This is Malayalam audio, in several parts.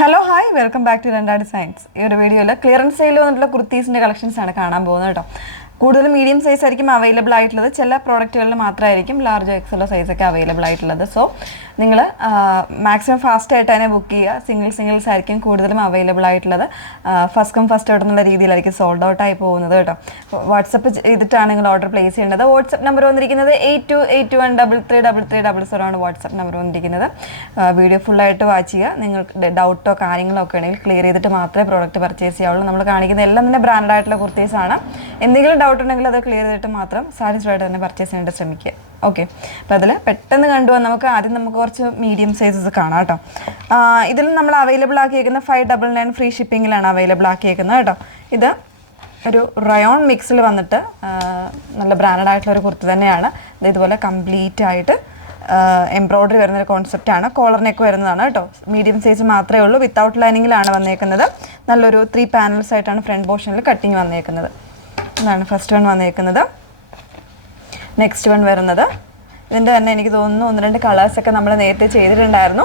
Hello hi welcome back to രണ്ടാ ഡിസൈൻസ്. ഈ ഒരു വീഡിയോയിൽ ക്ലിയറൻസ് സെയിൽ വന്നിട്ടുള്ള കുർത്തീസിൻ്റെ കളക്ഷൻസ് ആണ് കാണാൻ പോകുന്നത് കേട്ടോ. കൂടുതലും മീഡിയം സൈസ് ആയിരിക്കും അവൈലബിൾ ആയിട്ടുള്ളത്. ചില പ്രോഡക്റ്റുകളിൽ മാത്രമായിരിക്കും ലാർജ് എക്സലോ സൈസൊക്കെ അവൈലബിൾ ആയിട്ടുള്ളത്. സോ നിങ്ങൾ മാക്സിമം ഫാസ്റ്റ് ആയിട്ട് തന്നെ ബുക്ക് ചെയ്യുക. സിംഗിൾസ് ആയിരിക്കും കൂടുതലും അവൈലബിൾ ആയിട്ടുള്ളത്. ഫസ്റ്റ് കം ഫസ്റ്റ് ഔട്ട് എന്നുള്ള രീതിയിലായിരിക്കും സോൾഡ് ഔട്ട് ആയി പോകുന്നത് കേട്ടോ. വാട്സപ്പ് ചെയ്തിട്ടാണ് നിങ്ങൾ ഓർഡർ പ്ലേസ് ചെയ്യേണ്ടത്. വാട്സപ്പ് നമ്പർ വന്നിരിക്കുന്നത് 8281333300 ആണ് വാട്സപ്പ് നമ്പർ വന്നിരിക്കുന്നത്. വീഡിയോ ഫുള്ളായിട്ട് വാച്ച് ചെയ്യുക. നിങ്ങൾക്ക് ഡൗട്ടോ കാര്യങ്ങളോ ഒക്കെ ഉണ്ടെങ്കിൽ ക്ലിയർ ചെയ്തിട്ട് മാത്രമേ പ്രോഡക്റ്റ് പർച്ചേസ് ചെയ്യാവുള്ളൂ. നമ്മൾ കാണിക്കുന്ന എല്ലാം തന്നെ ബ്രാൻഡ് ആയിട്ടുള്ള കുർത്തീസാണ്. എന്തെങ്കിലും ഡൗട്ട് ഉണ്ടെങ്കിൽ അത് ക്ലിയർ ചെയ്തിട്ട് മാത്രം സാറ്റിസ്ഫൈഡ് ആയിട്ട് തന്നെ പർച്ചേസ് ചെയ്യാനായിട്ട് ശ്രമിക്കുക. ഓക്കെ, അപ്പോൾ അതിൽ പെട്ടെന്ന് കണ്ടുപോകാൻ നമുക്ക് കുറച്ച് മീഡിയം സൈസസ് കാണാം കേട്ടോ. ഇതിൽ നമ്മൾ അവൈലബിൾ ആക്കിയേക്കുന്ന 599 ഫ്രീ ഷിപ്പിങ്ങിലാണ് അവൈലബിൾ ആക്കിയേക്കുന്നത് കേട്ടോ. ഇത് ഒരു റയോൺ മിക്സിൽ വന്നിട്ട് നല്ല ബ്രാൻഡഡ് ആയിട്ടുള്ള ഒരു കുർത്തി തന്നെയാണ്. ഇതുപോലെ കംപ്ലീറ്റ് ആയിട്ട് എംബ്രോയ്ഡറി വരുന്നൊരു കോൺസെപ്റ്റാണ്. കോളർ നെക്ക് വരുന്നതാണ് കേട്ടോ. മീഡിയം സൈസ് മാത്രമേ ഉള്ളൂ. വിത്തൗട്ട് ലൈനിങ്ങിലാണ് വന്നേക്കുന്നത്. നല്ലൊരു 3 പാനൽസ് ആയിട്ടാണ് ഫ്രണ്ട് പോർഷനിൽ കട്ടിങ് വന്നേക്കുന്നത്. ഇതാണ് ഫസ്റ്റ് വൺ വന്നേക്കുന്നത്. നെക്സ്റ്റ് വൺ വരുന്നത് ഇതിൻ്റെ തന്നെ എനിക്ക് തോന്നുന്നു 1-2 കളേഴ്സൊക്കെ നമ്മൾ നേരത്തെ ചെയ്തിട്ടുണ്ടായിരുന്നു.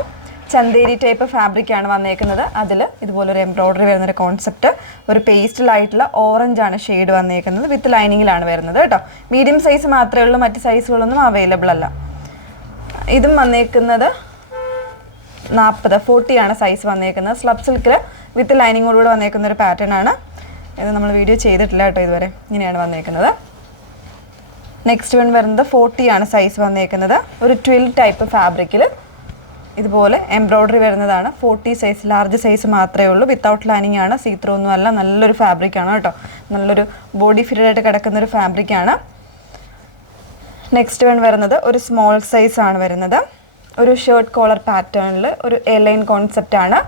ചന്തേരി ടൈപ്പ് ഫാബ്രിക്കാണ് വന്നേക്കുന്നത്. അതിൽ ഇതുപോലൊരു എംബ്രോയ്ഡറി വരുന്നൊരു കോൺസെപ്റ്റ്. ഒരു പേസ്റ്റലായിട്ടുള്ള ഓറഞ്ചാണ് ഷെയ്ഡ് വന്നേക്കുന്നത്. വിത്ത് ലൈനിങ്ങിലാണ് വരുന്നത് കേട്ടോ. മീഡിയം സൈസ് മാത്രമേ ഉള്ളൂ. മറ്റ് സൈസുകളൊന്നും അവൈലബിൾ അല്ല. ഇതും വന്നേക്കുന്നത് 40 ആണ് സൈസ് വന്നേക്കുന്നത്. സ്ലബ് സിൽക്കിൽ വിത്ത് ലൈനിങ്ങോടുകൂടെ വന്നേക്കുന്ന ഒരു പാറ്റേൺ ആണ്. ഇത് നമ്മൾ വീഡിയോ ചെയ്തിട്ടില്ല കേട്ടോ ഇതുവരെ. ഇങ്ങനെയാണ് വന്നേക്കുന്നത്. നെക്സ്റ്റ് വൺ വരുന്നത് 40 ആണ് സൈസ് വന്നേക്കുന്നത്. ഒരു ട്വിൽ ടൈപ്പ് ഫാബ്രിക്കിൽ ഇതുപോലെ എംബ്രോയ്ഡറി വരുന്നതാണ്. 40 സൈസ്, ലാർജ് സൈസ് മാത്രമേ ഉള്ളൂ. വിത്തൗട്ട് ലൈനിങ് ആണ്. സീത്രൂ ഒന്നും അല്ല. നല്ലൊരു ഫാബ്രിക്കാണ് കേട്ടോ. നല്ലൊരു ബോഡി ഫിറ്റഡ് ആയിട്ട് കിടക്കുന്നൊരു ഫാബ്രിക്കാണ്. നെക്സ്റ്റ് വൺ വരുന്നത് ഒരു സ്മോൾ സൈസ് ആണ് വരുന്നത്. ഒരു ഷർട്ട് കോളർ പാറ്റേണിൽ ഒരു എലൈൻ കോൺസെപ്റ്റ് ആണ്.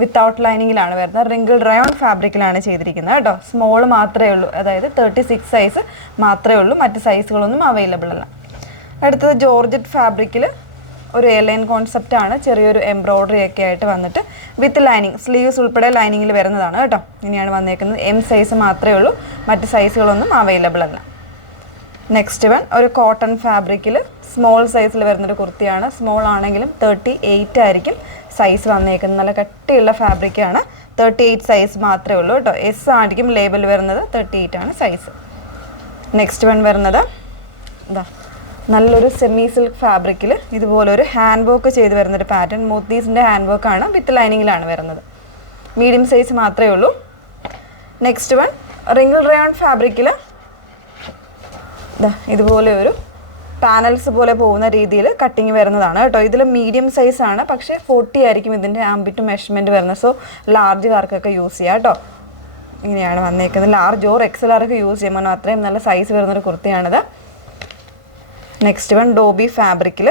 വിത്തൗട്ട് ലൈനിങ്ങിലാണ് വരുന്നത്. റിങ്കിൾ റയോൺ ഫാബ്രിക്കിലാണ് ചെയ്തിരിക്കുന്നത് കേട്ടോ. സ്മോൾ മാത്രമേ ഉള്ളൂ. അതായത് 36 സൈസ് മാത്രമേ ഉള്ളൂ. മറ്റ് സൈസുകളൊന്നും അവൈലബിൾ അല്ല. അടുത്തത് ജോർജറ്റ് ഫാബ്രിക്കിൽ ഒരു എലൈൻ കോൺസെപ്റ്റ് ആണ്. ചെറിയൊരു എംബ്രോയ്ഡറി ഒക്കെ ആയിട്ട് വന്നിട്ട് വിത്ത് ലൈനിങ്, സ്ലീവ്സ് ഉൾപ്പെടെ ലൈനിങ്ങിൽ വരുന്നതാണ് കേട്ടോ. ഇങ്ങനെയാണ് വന്നേക്കുന്നത്. M സൈസ് മാത്രമേ ഉള്ളൂ. മറ്റ് സൈസുകളൊന്നും അവൈലബിൾ അല്ല. നെക്സ്റ്റ് വൺ ഒരു കോട്ടൺ ഫാബ്രിക്കിൽ സ്മോൾ സൈസിൽ വരുന്നൊരു കുർത്തിയാണ്. സ്മോൾ ആണെങ്കിലും 38 ആയിരിക്കും സൈസ് വന്നേക്കുന്നത്. നല്ല കട്ടിയുള്ള ഫാബ്രിക്കാണ്. 38 സൈസ് മാത്രമേ ഉള്ളൂ കേട്ടോ. S ആയിരിക്കും ലേബൽ വരുന്നത്. 38 ആണ് സൈസ്. നെക്സ്റ്റ് വൺ വരുന്നത് എന്താ, നല്ലൊരു സെമി സിൽക്ക് ഫാബ്രിക്കിൽ ഇതുപോലൊരു ഹാൻഡ് വർക്ക് ചെയ്ത് വരുന്നൊരു പാറ്റേൺ. മോത്തീസിൻ്റെ ഹാൻഡ് വർക്കാണ്. വിത്ത് ലൈനിങ്ങിലാണ് വരുന്നത്. മീഡിയം സൈസ് മാത്രമേ ഉള്ളൂ. നെക്സ്റ്റ് വൺ റിങ്കിൾ റയോൺ ഫാബ്രിക്കിൽ ഇതുപോലെ ഒരു പാനൽസ് പോലെ പോകുന്ന രീതിയിൽ കട്ടിങ് വരുന്നതാണ് കേട്ടോ. ഇതിൽ മീഡിയം സൈസ് ആണ്. പക്ഷേ 40 ആയിരിക്കും ഇതിൻ്റെ ആംബിറ്റ് മെഷർമെൻറ്റ് വരുന്നത്. സോ ലാർജ് കാർക്കൊക്കെ യൂസ് ചെയ്യാം കേട്ടോ. ഇങ്ങനെയാണ് വന്നേക്കുന്നത്. ലാർജ് ഓർ XL യൂസ് ചെയ്യുമ്പോൾ അത്രയും നല്ല സൈസ് വരുന്നൊരു കുർത്തിയാണിത്. നെക്സ്റ്റ് വൺ ഡോബി ഫാബ്രിക്കിൽ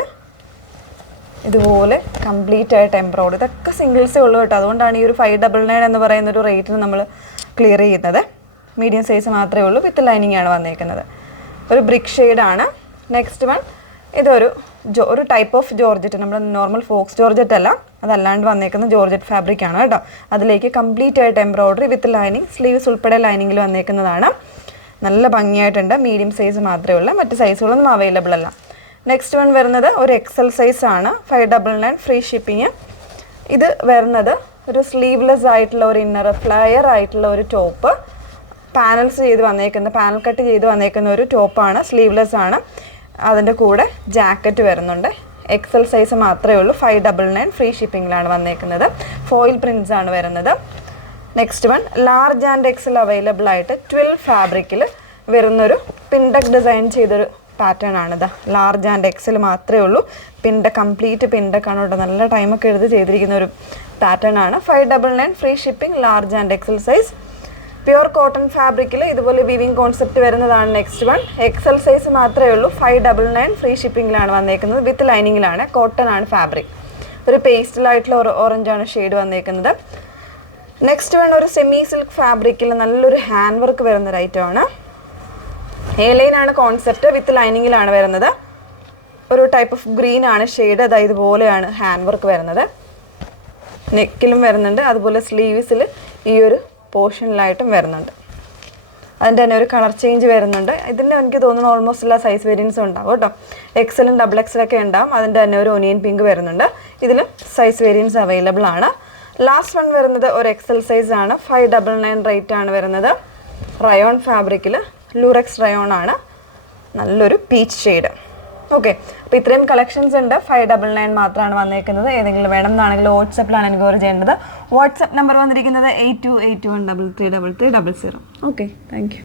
ഇതുപോലെ കംപ്ലീറ്റ് ആയിട്ട് എംബ്രോയ്ഡറി. ഇതൊക്കെ സിംഗിൾസേ ഉള്ളൂ കേട്ടോ. അതുകൊണ്ടാണ് ഈ ഒരു 599 എന്ന് പറയുന്നൊരു റേറ്റിന് നമ്മൾ ക്ലിയർ ചെയ്യുന്നത്. മീഡിയം സൈസ് മാത്രമേ ഉള്ളൂ. വിത്ത് ലൈനിങ് ആണ് വന്നേക്കുന്നത്. ഒരു ബ്രിക്ക് ഷെയ്ഡാണ്. നെക്സ്റ്റ് വൺ ഇതൊരു ടൈപ്പ് ഓഫ് ജോർജറ്റ്. നമ്മൾ നോർമൽ ഫോക്സ് ജോർജറ്റ് അല്ല, അതല്ലാണ്ട് വന്നേക്കുന്ന ജോർജറ്റ് ഫാബ്രിക്കാണ് കേട്ടോ. അതിലേക്ക് കംപ്ലീറ്റ് ആയിട്ട് എംബ്രോയ്ഡറി വിത്ത് ലൈനിങ്, സ്ലീവ്സ് ഉൾപ്പെടെ ലൈനിങ്ങിൽ വന്നേക്കുന്നതാണ്. നല്ല ഭംഗിയായിട്ടുണ്ട്. മീഡിയം സൈസ് മാത്രമേ ഉള്ളൂ. മറ്റ് സൈസുകളൊന്നും അവൈലബിൾ അല്ല. നെക്സ്റ്റ് വൺ വരുന്നത് ഒരു XL സൈസ് ആണ്. 599 ഫ്രീ ഷിപ്പിങ്. ഇത് വരുന്നത് ഒരു സ്ലീവ്ലെസ് ആയിട്ടുള്ള ഒരു ഇന്നർ ഫ്ലയർ ആയിട്ടുള്ള ഒരു ടോപ്പ്. പാനൽസ് ചെയ്ത് വന്നേക്കുന്ന, പാനൽ കട്ട് ചെയ്ത് വന്നേക്കുന്ന ഒരു ടോപ്പാണ്. സ്ലീവ്ലെസ് ആണ്. അതിൻ്റെ കൂടെ ജാക്കറ്റ് വരുന്നുണ്ട്. XL സൈസ് മാത്രമേ ഉള്ളൂ. 599 ഫ്രീ ഷിപ്പിങ്ങിലാണ് വന്നേക്കുന്നത്. ഫോയിൽ പ്രിൻറ്റ്സ് ആണ് വരുന്നത്. Next one large and XL available ആയിട്ട് 12 ഫാബ്രിക്കിൽ വരുന്നൊരു പിൻഡക് ഡിസൈൻ ചെയ്തൊരു പാറ്റേൺ ആണിത്. ലാർജ് ആൻഡ് XL മാത്രമേ ഉള്ളൂ. കംപ്ലീറ്റ് പിൻഡക്കാണ് കേട്ടോ. നല്ല ടൈമൊക്കെ എടുത്ത് ചെയ്തിരിക്കുന്ന ഒരു പാറ്റേൺ ആണ്. 599 free shipping. Large and XL size. Pure cotton ഫാബ്രിക്കിൽ ഇതുപോലെ വീവിങ് കോൺസെപ്റ്റ് വരുന്നതാണ്. നെക്സ്റ്റ് വൺ XL സൈസ് മാത്രമേ ഉള്ളൂ. 599 ഫ്രീ ഷിപ്പിങ്ങിലാണ് വന്നേക്കുന്നത്. വിത്ത് ലൈനിങ്ങിലാണ്. കോട്ടൺ ആണ് ഫാബ്രിക്. ഒരു പേസ്റ്റലായിട്ടുള്ള ഓറഞ്ചാണ് ഷെയ്ഡ് വന്നേക്കുന്നത്. നെക്സ്റ്റ് വൺ ഒരു സെമി സിൽക്ക് ഫാബ്രിക്കിൽ നല്ലൊരു ഹാൻഡ് വർക്ക് വരുന്നൊരു ഐറ്റമാണ്. എലൈനാണ് കോൺസെപ്റ്റ്. വിത്ത് ലൈനിങ്ങിലാണ് വരുന്നത്. ഒരു ടൈപ്പ് ഓഫ് ഗ്രീൻ ആണ് ഷെയ്ഡ്. അതായത് ഇതുപോലെയാണ് ഹാൻഡ് വർക്ക് വരുന്നത്. നെക്കിലും വരുന്നുണ്ട്. അതുപോലെ സ്ലീവ്സിൽ ഈ ഒരു പോർഷനിലായിട്ടും വരുന്നുണ്ട്. അതിൻ്റെ തന്നെ ഒരു കളർ ചേഞ്ച് വരുന്നുണ്ട്. ഇതിൻ്റെ എനിക്ക് തോന്നുന്നു ഓൾമോസ്റ്റ് എല്ലാ സൈസ് വേരിയൻസും ഉണ്ടാവും കേട്ടോ. XL ഡബിൾ XL ഒക്കെ ഉണ്ടാവും. അതിൻ്റെ തന്നെ ഒരു ഒനിയൻ പിങ്ക് വരുന്നുണ്ട്. ഇതിൽ സൈസ് വേരിയൻസ് അവൈലബിൾ ആണ്. ലാസ്റ്റ് വൺ വരുന്നത് ഒരു എക്സൽ സൈസ് ആണ്, 599 റേറ്റ് ആണ് വരുന്നത്. റയോൺ ഫാബ്രിക്കിൽ ലൂറക്സ് റയോൺ ആണ്, നല്ലൊരു പീച്ച് ഷെയ്ഡ്. ഓക്കെ, അപ്പോൾ ഇത്രയും കളക്ഷൻസ് ഉണ്ട്. 599 മാത്രമാണ് വന്നേക്കുന്നത്. ഏതെങ്കിലും വേണം എന്നാണെങ്കിൽ വാട്സപ്പിലാണ് എൻക്വയറി ചെയ്യേണ്ടത്. വാട്സപ്പ് നമ്പർ വന്നിരിക്കുന്നത് 8281333300. Okay, thank you.